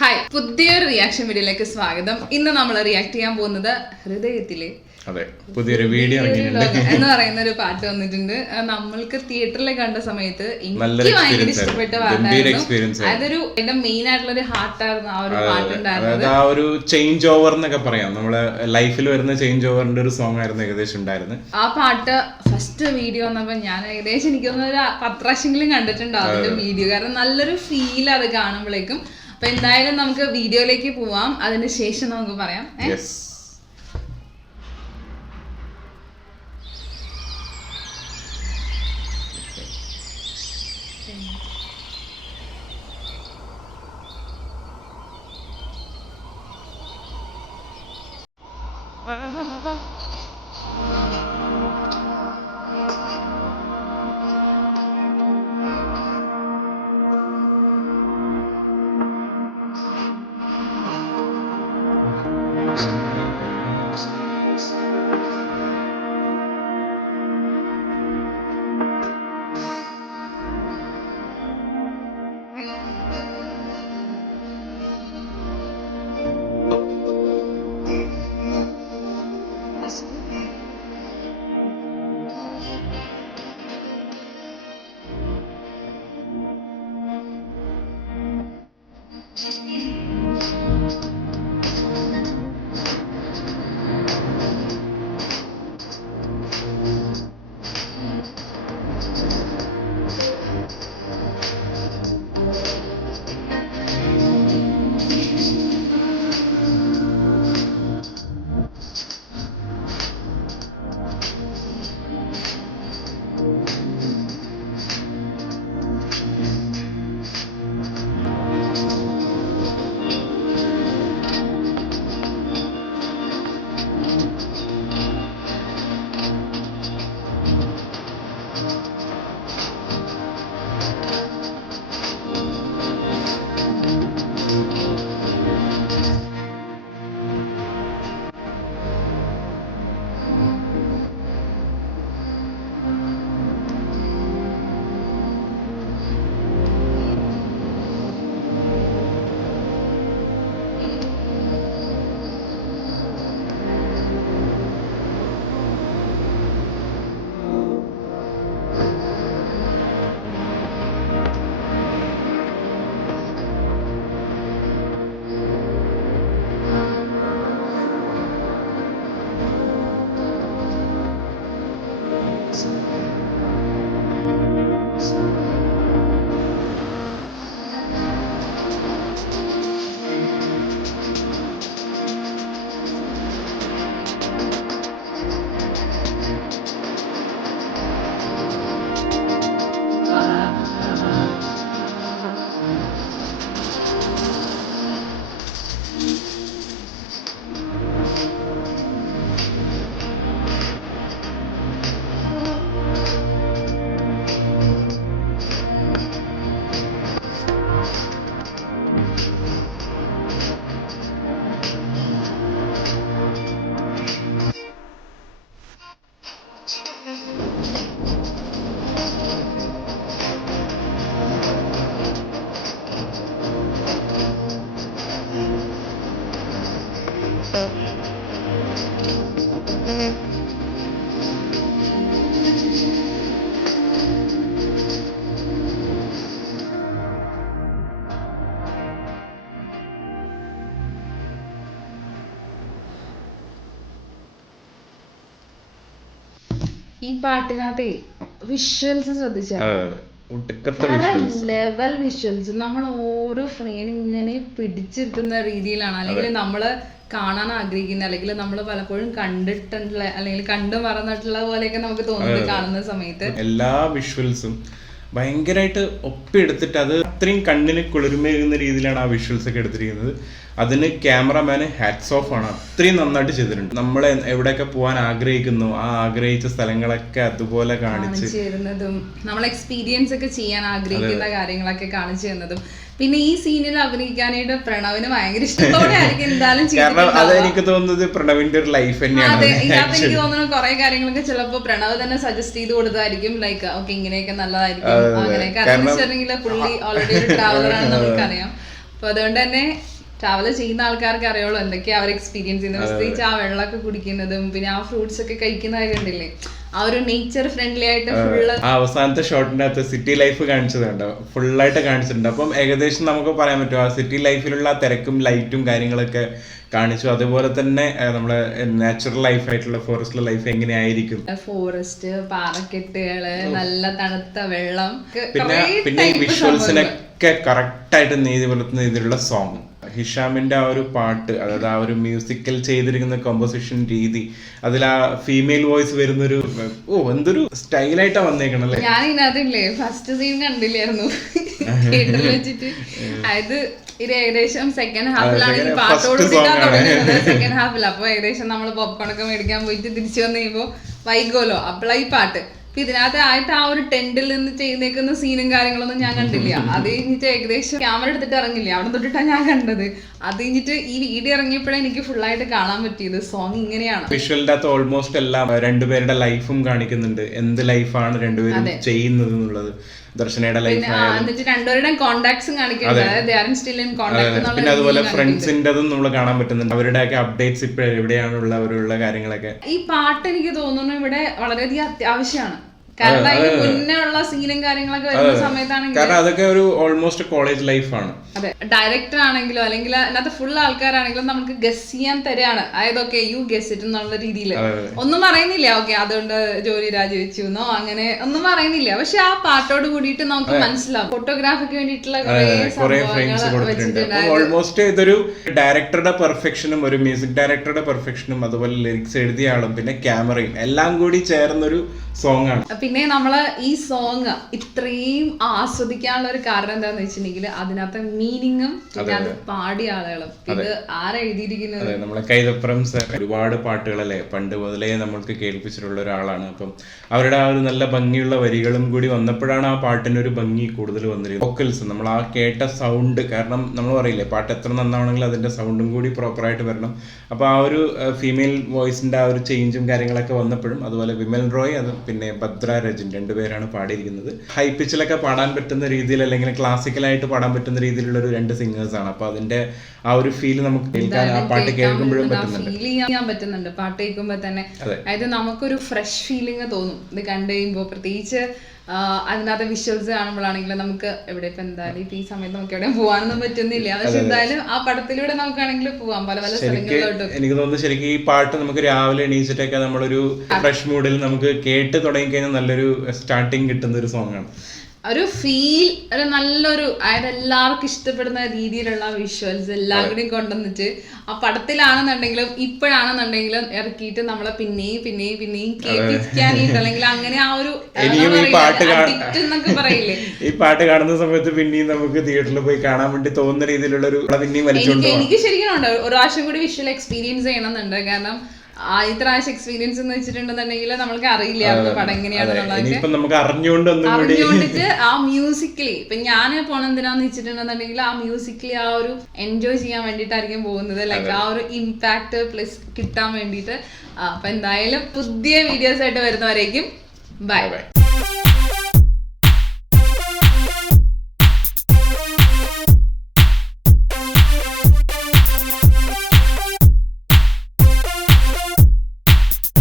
Hi, പുതിയൊരു reaction വീഡിയോയിലേക്ക് സ്വാഗതം. ഇന്ന് നമ്മൾ റിയാക്ട് ചെയ്യാൻ പോകുന്നത് ഹൃദയത്തിലെ പുതിയൊരു വീഡിയോ എന്ന് പറയുന്ന ഒരു പാട്ട് വന്നിട്ടുണ്ട്. നമ്മൾക്ക് തിയേറ്ററിൽ കണ്ട സമയത്ത് എനിക്ക് ഭയങ്കര ഇഷ്ടപ്പെട്ട പാട്ടായിരുന്നു. അതൊരു എന്റെ മെയിൻ ആയിട്ടുള്ള ഒരു ഹാർട്ടായിരുന്നു ആ ഒരു പാട്ടുണ്ടായിരുന്നത്. ആ ഒരു ചേഞ്ച് ഓവർ എന്നൊക്കെ പറയാം, നമ്മളെ ലൈഫിൽ വരുന്ന ചേഞ്ച് ഓവറിന്റെ ഒരു സോങ് ആയിരുന്നു ഏകദേശം ഉണ്ടായിരുന്നത്. ആ പാട്ട് ഫസ്റ്റ് വീഡിയോ വന്നപ്പോ ഞാൻ ഏകദേശം എനിക്ക് തോന്നുന്നു ഒരു 10 പ്രാവശ്യമെങ്കിലും കണ്ടിട്ടുണ്ടാവും അതിന്റെ വീഡിയോ. കാരണം നല്ലൊരു ഫീൽ അത് കാണുമ്പോഴേക്കും. അപ്പൊ എന്തായാലും നമുക്ക് വീഡിയോയിലേക്ക് പോവാം, അതിന് ശേഷം നമുക്ക് പറയാം. ഈ പാട്ടിനകത്തെ വിഷ്വൽസ് ശ്രദ്ധിച്ചാൽ ലെവൽ വിഷ്വൽസ് നമ്മൾ ഓരോ ഫ്രെയിം ഇങ്ങനെ പിടിച്ചിരുത്തുന്ന രീതിയിലാണ്, അല്ലെങ്കിൽ നമ്മള് കാണാൻ ആഗ്രഹിക്കുന്ന, അല്ലെങ്കിൽ നമ്മൾ പലപ്പോഴും കണ്ടിട്ടുള്ള അല്ലെങ്കിൽ കണ്ടു മറന്നിട്ടുള്ള പോലെയൊക്കെ നമുക്ക് തോന്നുന്നത് കാണുന്ന സമയത്ത്. എല്ലാ വിഷ്വൽസും ഭയങ്കരമായിട്ട് ഒപ്പിയെടുത്തിട്ട് അത് അത്രയും കണ്ണിന് കുളിർമേകുന്ന രീതിയിലാണ് ആ വിഷ്വൽസ് ഒക്കെ എടുത്തിരിക്കുന്നത്. അതിന് ക്യാമറമാന് ഹാറ്റ്സ് ഓഫ് ആണ്, അത്രയും നന്നായിട്ട് ചെയ്തിട്ടുണ്ട്. നമ്മൾ എവിടെയൊക്കെ പോകാൻ ആഗ്രഹിക്കുന്നു ആ ആഗ്രഹിച്ച സ്ഥലങ്ങളൊക്കെ അതുപോലെ കാണിച്ചു തരുന്നതും, നമ്മൾ എക്സ്പീരിയൻസ് ഒക്കെ ചെയ്യാൻ ആഗ്രഹിക്കുന്ന കാര്യങ്ങളൊക്കെ കാണിച്ചു തരുന്നതും. പിന്നെ ഈ സീനിൽ അഭിനയിക്കാനായിട്ട് പ്രണവിന് ഭയങ്കര ഇഷ്ടത്തോടെ ആയിരിക്കും എന്തായാലും. അതെനിക്ക് തോന്നുന്നത് പ്രണവിന്റെ ഒരു ലൈഫ് തന്നെയാണ്. ഇതിനകത്ത് എനിക്ക് തോന്നുന്നു കുറെ കാര്യങ്ങളൊക്കെ ചിലപ്പോ പ്രണവ് തന്നെ സജസ്റ്റ് ചെയ്ത് കൊടുത്തായിരിക്കും. ലൈക്ക് ഓക്കെ ഇങ്ങനെയൊക്കെ നല്ലതായിരിക്കും അങ്ങനെയൊക്കെ. അറിയിച്ചിട്ടുണ്ടെങ്കിൽ പുള്ളി ഓൾറെഡി ഒരു ട്രാവലറാണ് നമുക്കറിയാം. അപ്പൊ അതുകൊണ്ട് തന്നെ ട്രാവൽ ചെയ്യുന്ന ആൾക്കാർക്ക് അറിയുള്ളൂ എന്തൊക്കെയാ അവർ എക്സ്പീരിയൻസ് ചെയ്യുന്നത്. പ്രത്യേകിച്ച് ആ വെള്ളമൊക്കെ കുടിക്കുന്നതും പിന്നെ ആ ഫ്രൂട്ട്സ് ഒക്കെ കഴിക്കുന്നതൊക്കെ ഉണ്ടല്ലേ, ആ ഒരു നേച്ചർ ഫ്രണ്ട്ലി ആയിട്ട് ഫുള്ള്. ആ അവസാനത്തെ ഷോട്ടിന്റെ അകത്ത് സിറ്റി ലൈഫ് കാണിച്ചതുണ്ടോ, ഫുള്ളായിട്ട് കാണിച്ചിട്ടുണ്ട്. അപ്പം ഏകദേശം നമുക്ക് പറയാൻ പറ്റും ആ സിറ്റി ലൈഫിലുള്ള തിരക്കും ലൈറ്റും കാര്യങ്ങളൊക്കെ കാണിച്ചു. അതുപോലെ തന്നെ നമ്മളെ നാച്ചുറൽ ലൈഫ് ആയിട്ടുള്ള ഫോറസ്റ്റിലെ ലൈഫ് എങ്ങനെയായിരിക്കും, ഫോറസ്റ്റ്, പാറക്കെട്ടുകള്, നല്ല തണുത്ത വെള്ളം, പിന്നെ ഈ വിഷ്വൽസിനൊക്കെ കറക്റ്റ് ആയിട്ട് നീതി പുലർത്തുന്ന രീതിയിലുള്ള സോങ്. ഹിഷാമിന്റെ ആ ഒരു പാട്ട്, അതായത് ആ ഒരു മ്യൂസിക്കൽ ചെയ്തിരിക്കുന്ന കോമ്പോസിഷൻ രീതി, അതിൽ ആ ഫീമെയിൽ വോയിസ് വരുന്നൊരു എന്തൊരു സ്റ്റൈലായിട്ടാ വന്നേക്കണല്ലേ. ഞാൻ ഇതിനകത്തില്ലേ ഫസ്റ്റ് സീൻ കണ്ടില്ലായിരുന്നു തിയേറ്ററിൽ വെച്ചിട്ട്. അതായത് ഇത് ഏകദേശം സെക്കൻഡ് ഹാഫിലാണ് ഈ പാട്ടോട് തുടങ്ങുന്നത്, സെക്കൻഡ് ഹാഫിൽ. അപ്പൊ ഏകദേശം നമ്മൾ പോപ്കോൺ ഒക്കെ മേടിക്കാൻ പോയിട്ട് തിരിച്ചു വന്നു കഴിയുമ്പോ വൈകോലോ, അപ്പോഴാ ഈ പാട്ട്. അപ്പൊ ഇതിനകത്ത് ആയിട്ട് ആ ഒരു ടെന്റിൽ നിന്ന് ചെയ്യുന്നേക്കുന്ന സീനും കാര്യങ്ങളൊന്നും ഞാൻ കണ്ടില്ല. അത് കഴിഞ്ഞിട്ട് ഏകദേശം ക്യാമറ എടുത്തിട്ട് ഇറങ്ങില്ല, അവിടെ തൊട്ടിട്ടാണ് ഞാൻ കണ്ടത്. അത് കഴിഞ്ഞിട്ട് ഈ വീഡിയോ ഇറങ്ങിയപ്പോഴേ എനിക്ക് ഫുള്ളായിട്ട് കാണാൻ പറ്റിയത് സോങ് ഇങ്ങനെയാണ്. വിഷ്വലിന്റെ അകത്ത് ഓൾമോസ്റ്റ് എല്ലാം രണ്ടുപേരുടെ ലൈഫും കാണിക്കുന്നുണ്ട്, എന്ത് ലൈഫാണ് രണ്ടുപേരും ചെയ്യുന്നത് എന്നുള്ളത്. ദർശനയുടെ ലൈഫ്, എന്നിട്ട് രണ്ടുപേരുടെയും കോണ്ടാക്ട്സും കാണിക്കുന്നുണ്ട്. പിന്നെ അതുപോലെ ഫ്രണ്ട്സിന്റെതും നമ്മൾ കാണാൻ പറ്റുന്നുണ്ട്, അവരുടെയൊക്കെ അപ്ഡേറ്റ്സ് ഇപ്പൊ എവിടെയാണുള്ള അവരുള്ള കാര്യങ്ങളൊക്കെ. ഈ പാട്ട് എനിക്ക് തോന്നുന്നു ഇവിടെ വളരെയധികം അത്യാവശ്യമാണ്. കാരണം അതിന് മുന്നേ ഉള്ള സീനും കാര്യങ്ങളൊക്കെ വരുന്ന സമയത്താണെങ്കിൽ, കാരണം അതൊക്കെ ഒരു ഓൾമോസ്റ്റ് കോളേജ് ലൈഫാണ്. അതെ, ഡയറക്ടർ ആണെങ്കിലോ അല്ലെങ്കിൽ അതിനകത്ത് ഫുൾ ആൾക്കാരാണെങ്കിലും നമുക്ക് ഗസ് ചെയ്യാൻ തരാണ്. അതായത് ഓക്കെ യു ഗസ് ഇറ്റ് എന്നുള്ള രീതിയിൽ ഒന്നും പറയുന്നില്ല. ഓക്കെ അതുകൊണ്ട് ജോലി രാജിവെച്ചു എന്നോ അങ്ങനെ ഒന്നും പറയുന്നില്ല. പക്ഷെ ആ പാട്ടോട് കൂടിയിട്ട് നമുക്ക് മനസ്സിലാവും ഫോട്ടോഗ്രാഫിക്ക് വേണ്ടിയിട്ടുള്ള കുറെ ഫ്രെയിംസ് കൊടുത്തിട്ടുണ്ട്. ഓൾമോസ്റ്റ് ഇതൊരു ഡയറക്ടറുടെ പെർഫെക്ഷനും ഒരു മ്യൂസിക് ഡയറക്ടറുടെ പെർഫെക്ഷനും അതുപോലെ ലിറിക്സ് എഴുതിയ ആളും പിന്നെ ക്യാമറയും എല്ലാം കൂടി ചേർന്നൊരു സോങ് ആണ്. പിന്നെ നമ്മള് ഈ സോങ് ഇത്രയും ആസ്വദിക്കാനുള്ള ഒരു കാരണം എന്താന്ന് വെച്ചിട്ടുണ്ടെങ്കിൽ അതിനകത്ത് മീനിങ്ങും പിന്നെ അത് പാടിയ ആളുകളും. ഇത് ആരാ എഴുതിയിരിക്കുന്നത്? നമ്മളെ കൈതപ്രം സർ ഒരുപാട് പാട്ടുകളല്ലേ പണ്ട് മുതലേ നമ്മൾക്ക് കേൾപ്പിച്ചിട്ടുള്ള ഒരാളാണ്. അപ്പം അവരുടെ ആ ഒരു നല്ല ഭംഗിയുള്ള വരികളും കൂടി വന്നപ്പോഴാണ് ആ പാട്ടിന് ഒരു ഭംഗി കൂടുതൽ വന്നിരിക്കുന്നത്. വോക്കൽസ് നമ്മൾ ആ കേട്ട സൗണ്ട്, കാരണം നമ്മൾ പറയില്ലേ പാട്ട് എത്ര നന്നാവണമെങ്കിൽ അതിന്റെ സൗണ്ടും കൂടി പ്രോപ്പറായിട്ട് വരണം. അപ്പൊ ആ ഒരു ഫീമെയിൽ വോയിസിന്റെ ആ ഒരു ചേഞ്ചും കാര്യങ്ങളൊക്കെ വന്നപ്പോഴും, അതുപോലെ വിമൽ റോയ് അത് പിന്നെ ഭദ്ര രജൻ രണ്ടുപേരാണ് പാടിയിരിക്കുന്നത്. ഹൈ പിച്ചിലൊക്കെ പാടാൻ പറ്റുന്ന രീതിയിൽ അല്ലെങ്കിൽ ക്ലാസിക്കലായിട്ട് പാടാൻ പറ്റുന്ന രീതിയിലുള്ള ഒരു രണ്ട് സിംഗേഴ്സ് ആണ്. അപ്പൊ അതിന്റെ ആ ഒരു ഫീൽ നമുക്ക് കേൾക്കാൻ ആ പാട്ട് കേൾക്കുമ്പോഴും പറ്റുന്നുണ്ട്, ഫീൽ ചെയ്യാൻ പറ്റുന്നുണ്ട്. പാട്ട് കേൾക്കുമ്പോൾ തന്നെ അതായത് നമുക്കൊരു ഫ്രഷ് ഫീലിംഗ് തോന്നും ഇത് കണ്ടു കഴിയുമ്പോൾ. പ്രത്യേകിച്ച് അതിനകത്ത് വിഷ്വൽസ് കാണുമ്പോഴാണെങ്കിലും നമുക്ക് എവിടെ ഇപ്പൊ എന്തായാലും ഇപ്പൊ ഈ സമയത്ത് നമുക്ക് എവിടെയും പോകാനൊന്നും പറ്റുന്നില്ല. പക്ഷെ എന്തായാലും ആ പടത്തിലൂടെ നമുക്കാണെങ്കിലും പോവാം പല പല സ്ഥലങ്ങളിലോട്ടും. എനിക്ക് തോന്നുന്നു ശരിക്കും ഈ പാട്ട് നമുക്ക് രാവിലെ എണീച്ചിട്ടൊക്കെ നമ്മളൊരു ഫ്രഷ് മൂഡിൽ നമുക്ക് കേട്ട് തുടങ്ങി കഴിഞ്ഞാൽ നല്ലൊരു സ്റ്റാർട്ടിങ് കിട്ടുന്ന ഒരു സോങ് ആണ്. ഒരു ഫീൽ, ഒരു നല്ലൊരു അതായത് എല്ലാവർക്കും ഇഷ്ടപ്പെടുന്ന രീതിയിലുള്ള വിഷ്വൽസ് എല്ലാം കൂടി കൊണ്ടുവന്നിട്ട് ആ പടത്തിലാണെന്നുണ്ടെങ്കിലും ഇപ്പോഴാണെന്നുണ്ടെങ്കിലും ഇറക്കിയിട്ട് നമ്മളെ പിന്നെയും പിന്നെയും പിന്നെയും കേൾപ്പിക്കാനായിട്ട് അല്ലെങ്കിൽ അങ്ങനെ ആ ഒരു അഡിക്റ്റ് എന്നൊക്കെ പറയില്ലേ, ഈ പാട്ട് കാണുന്ന സമയത്ത് പിന്നെയും നമുക്ക് തിയേറ്ററിൽ പോയി കാണാൻ വേണ്ടി തോന്നുന്ന രീതിയിലുള്ള ഒരു പിന്നെയും എനിക്ക് ശരിക്കും ഉണ്ട് ഒരു പ്രാവശ്യം കൂടി വിഷ്വൽ എക്സ്പീരിയൻസ് ചെയ്യണമെന്നുണ്ട്. കാരണം ആദ്യത്തെ പ്രാവശ്യം എക്സ്പീരിയൻസ് എന്ന് വെച്ചിട്ടുണ്ടെന്നുണ്ടെങ്കിൽ നമ്മൾക്ക് അറിയില്ലായിരുന്നു പടം എങ്ങനെയാണെന്നുള്ളതൊക്കെ. അറിഞ്ഞുകൊണ്ടിട്ട് ആ മ്യൂസിക്കലി ഇപ്പൊ ഞാൻ പോണ എന്തിനാന്ന് വെച്ചിട്ടുണ്ടെന്നുണ്ടെങ്കിൽ ആ മ്യൂസിക്കലി ആ ഒരു എൻജോയ് ചെയ്യാൻ വേണ്ടിയിട്ടായിരിക്കും പോകുന്നത്. ലൈക്ക് ആ ഒരു ഇമ്പാക്ട് പ്ലസ് കിട്ടാൻ വേണ്ടിയിട്ട്. അപ്പൊ എന്തായാലും പുതിയ വീഡിയോസ് ആയിട്ട് വരുന്നവരേക്കും ബൈ ബൈ.